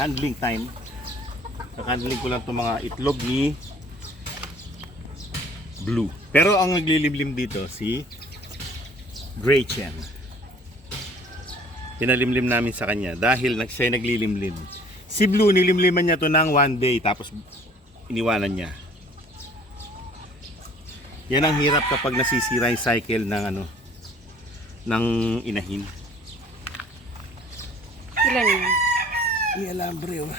handling time. Handling ko lang itong mga itlog ni Blue. Pero ang naglilimlim dito si Gray Chen. Pinalimlim namin sa kanya dahil siya naglilimlim. Si Blue nilimliman niya to ng 1 day tapos iniwanan niya. Yan ang hirap kapag nasisira yung cycle ng ng inahin. Ilan yun? Ialambre oh.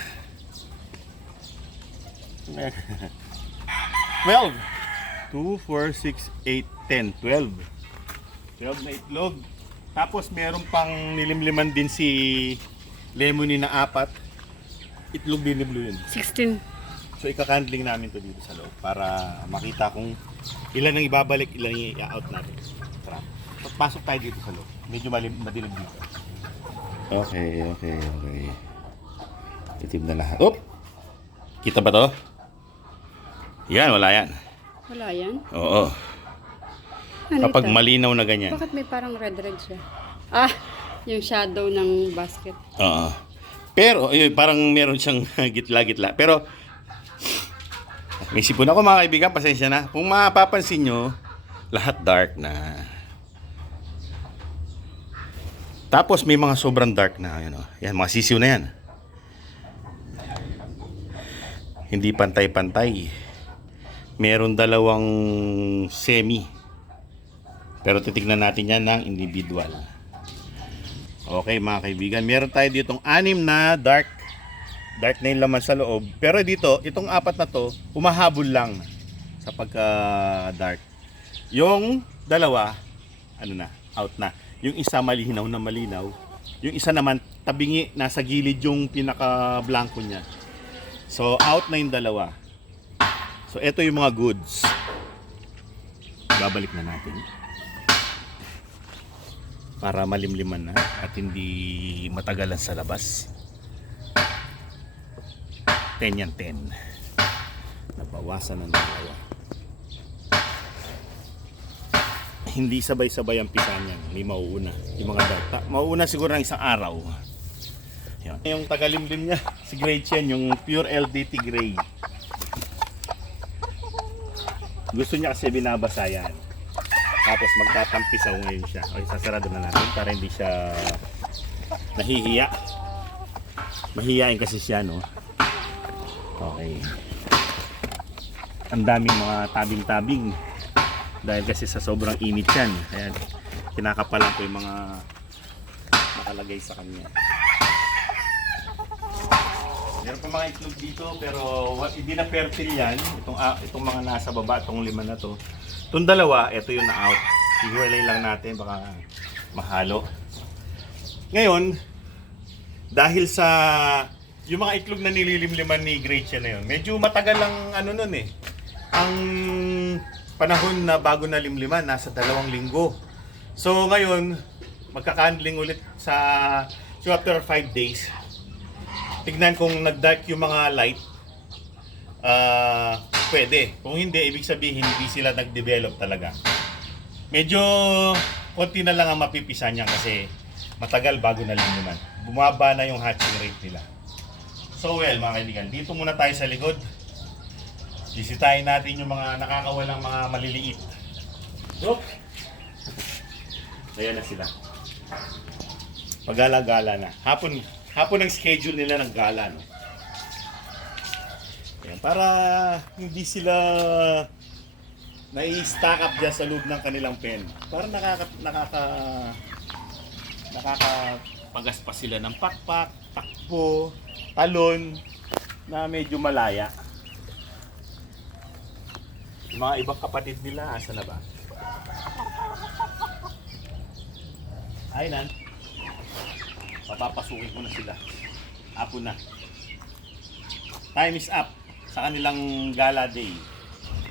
12. 2, 4, 6, 8, 10, 12. 12 na itlog. Tapos meron pang nilimliman din si Lemony na 4. Itlog din ni Blue yun. 16. So ikakandling namin to dito sa loob para makita kung ilan ang ibabalik, ilan ang i-out natin. Tara. Pasok tayo dito sa loob. Medyo madilim dito. Okay. Itim na lahat. Oh! Kita ba to? Yan, wala yan. Wala yan? Oo. Ano Kapag ito? malinaw na ganyan. Bakit may parang red siya? Ah, yung shadow ng basket. Oo. Pero, parang meron siyang gitla-gitla. Pero, may sipon ako mga kaibigan, pasensya na. Kung mapapansin nyo, lahat dark na. Tapos may mga sobrang dark na. Yan, mga sisiw na yan. Hindi pantay-pantay. Meron dalawang semi. Pero titignan natin yan ng individual. Okay mga kaibigan, meron tayo ditong 6 na dark na yung laman sa loob. Pero dito, itong 4 na to, humahabol lang sa pagka dark. Yung dalawa, out na. Yung isa malinaw na malinaw. Yung isa naman, tabingi, nasa gilid yung pinaka-blanco niya. So, out na yung dalawa. So, ito yung mga goods. Babalik na natin. Para malimliman na at hindi matagalan sa labas. 10 yan, 10. Nabawasan ng dalawa. Hindi sabay-sabay ang pisa niyan. Hindi mauuna. Yung mga data. Mauuna siguro ng isang araw. Yan. Yung tagalimlim niya, si Gray Chen, yung pure LDT Gray. Gusto niya kasi binabasa yan. Tapos magtatampisaw ngayon siya. Okay, sasarado na natin para hindi siya nahihiya. Mahihiyain kasi siya, no? Okay. Ang daming mga tabing-tabing. Dahil kasi sa sobrang init yan. Ayan. Kinakapalan ko yung mga nakalagay sa kanya. Meron pa mga itlog dito pero hindi na fertile yan. Itong mga nasa baba, itong 5 na to. Itong dalawa, ito yung na-out. Hiwalay lang natin, baka mahalo. Ngayon, dahil sa yung mga itlog na nililimliman ni Gretchen na yun, medyo matagal lang nun eh. Ang panahon na bago na limliman, nasa 2 linggo. So ngayon, magkakandling ulit so after 5 days. Tignan kung nag-dark yung mga light. Pwede. Kung hindi, ibig sabihin hindi sila nag-develop talaga. Medyo konti na lang ang mapipisa niya kasi matagal bago na limliman. Bumaba na yung hatching rate nila. So well mga kaibigan, dito muna tayo sa likod. Bisitahin natin yung mga nakakawalang mga maliliit. Look! Ayan na sila. Pagala-gala na. Hapon ang schedule nila ng gala, no? Ayan, para hindi sila nai-stack up dyan sa loob ng kanilang pen. Para nakakapagaspas sila ng pakpak, takbo, talon na medyo malaya. Yung mga ibang kapatid nila, asa na ba? Ay, nan. Papapasukin ko na sila. Apo na. Time is up sa kanilang gala day.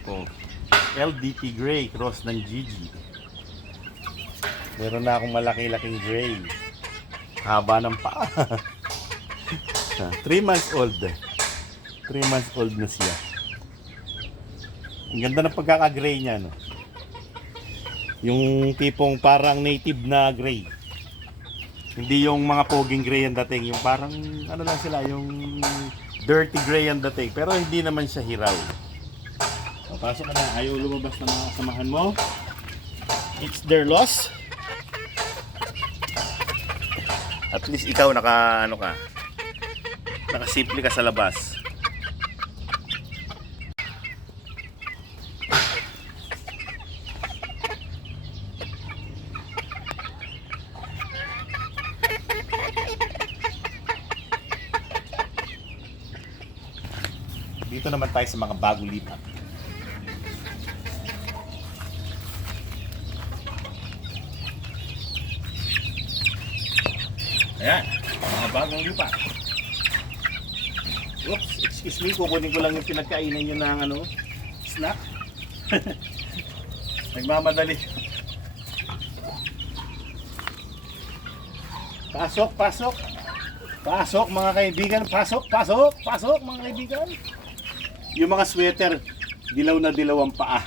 Oh. LDT Gray, cross ng Gigi. Meron na akong malaki-laking gray. Haba ng paa. 3 months old. 3 months old na siya. Ang ganda ng pagkaka-gray niya, no? Yung tipong parang native na gray. Hindi yung mga poging gray ang dating, yung parang ano lang sila, yung dirty gray ang dating, pero hindi naman siya hiraw. So, pasok ka na, ayaw lumabas na mga kasamahan mo. It's their loss. At least ikaw nakasimple ka sa labas. Dito naman tayo sa mga bagong lipat. Ayan, mga bagong lipat. Oops, excuse me, kukunin ko lang yung pinagkainan nyo ng snack. Nagmamadali. Pasok, pasok. Pasok mga kaibigan, pasok, pasok, pasok mga kaibigan. Yung mga sweater, dilaw na dilaw ang paa.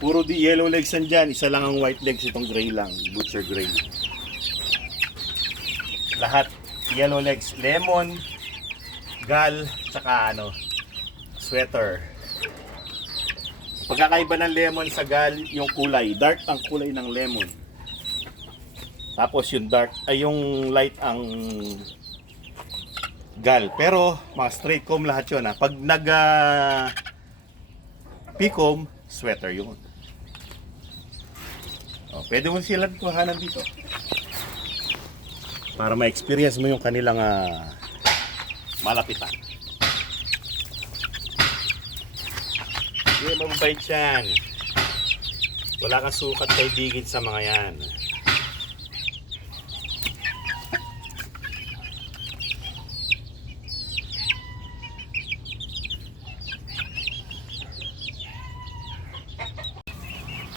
Puro di yellow legs nandyan, isa lang ang white legs, itong gray lang, butcher gray. Lahat yellow legs, lemon, gal, tsaka sweater. Pagkakaiba ng lemon sa gal, yung kulay, dark ang kulay ng lemon. Tapos yung dark, ay yung light ang gal. Pero mga straight comb lahat yun ha. Pag nag picom, sweater yun. Pwede mo silang kuhanan dito. Para ma-experience mo yung kanilang malapitan. Hindi, mababait yan. Wala kang sukat kaibigan sa mga yan.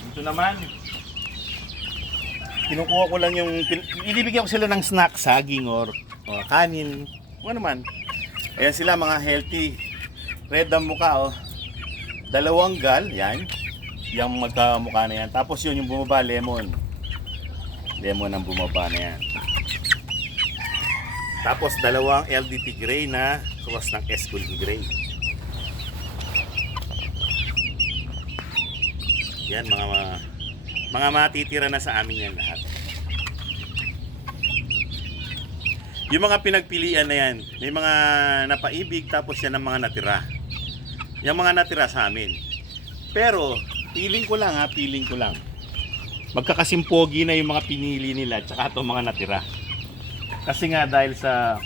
Ito naman, kinukuha ko lang yung, inibigyan ko sila ng snack, saging or kanin, ano naman. Ayan sila mga healthy. Red ang mukha Dalawang gal, yan. Yung magkamukha na yan. Tapos yun yung bumaba, lemon. Lemon ang bumaba na yan. Tapos dalawang LDT gray na cross ng Esculent gray. Yan, mga matitira na sa amin yan lahat. Yung mga pinagpilian na yan, may mga napaibig tapos yan ang mga natira. Yung mga natira sa amin. Pero, feeling ko lang. Magkakasimpogi na yung mga pinili nila tsaka itong mga natira. Kasi nga dahil sa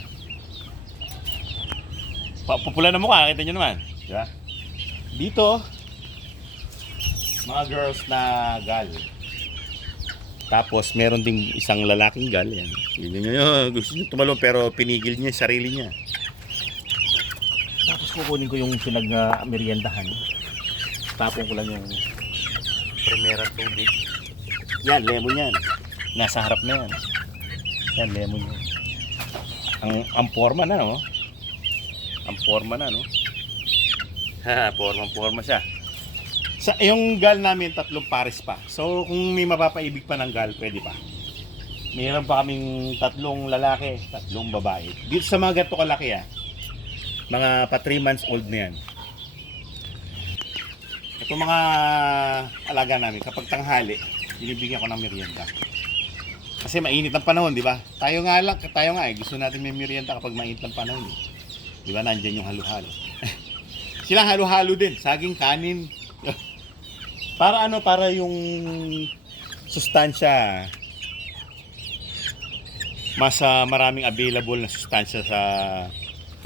pupula na mukha, kita nyo naman. Diba? Dito, mga girls na gal. Tapos meron ding isang lalaking gal yan. Yun, gusto niya tumalon pero pinigil niya yung sarili niya. Tapos kukunin ko yung pinag-meriendahan. Tapon ko lang yung primerang tubig. Yan, lemon yan. Nasa harap na yan. Yan, lemon yan. Ang forma na, no? Ang forma na, no? Ha, forma siya. Sa yung gal namin, 3 pares pa. So, kung may mapapaibig pa ng gal, pwede pa. Mayroon pa kaming 3 lalaki, 3 babae. Dito sa mga gato kalaki, mga pa 3 months old na yan. Ito mga alaga namin, kapag tanghali, binibigyan ko ng merienda. Kasi mainit ang panahon, di ba? Tayo nga gusto natin may merienda kapag mainit ang panahon. Di ba, nandyan yung halo-halo. Sila halo-halo din, saging, kanin. Para yung sustansya, mas maraming available na sustansya sa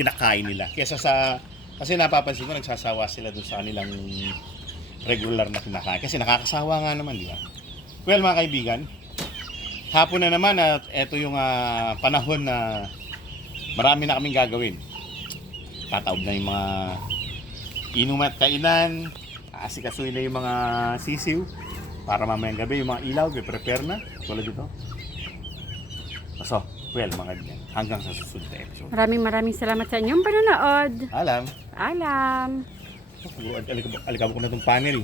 kinakain nila. Kasi napapansin ko, nagsasawa sila dun sa kanilang regular na kinakain. Kasi nakakasawa nga naman, di ba? Well, mga kaibigan, hapon na naman at eto yung panahon na marami na kaming gagawin. Tataob na yung mga inuman at kainan, asikasuhin na yung mga sisiw para mamayang gabi yung mga ilaw, prepare na tulad dito. So, well, mga ganyan, hanggang sa susunod na episode. Maraming salamat sa inyong panonood. Alam. Alam. Alikabok ko na itong panel.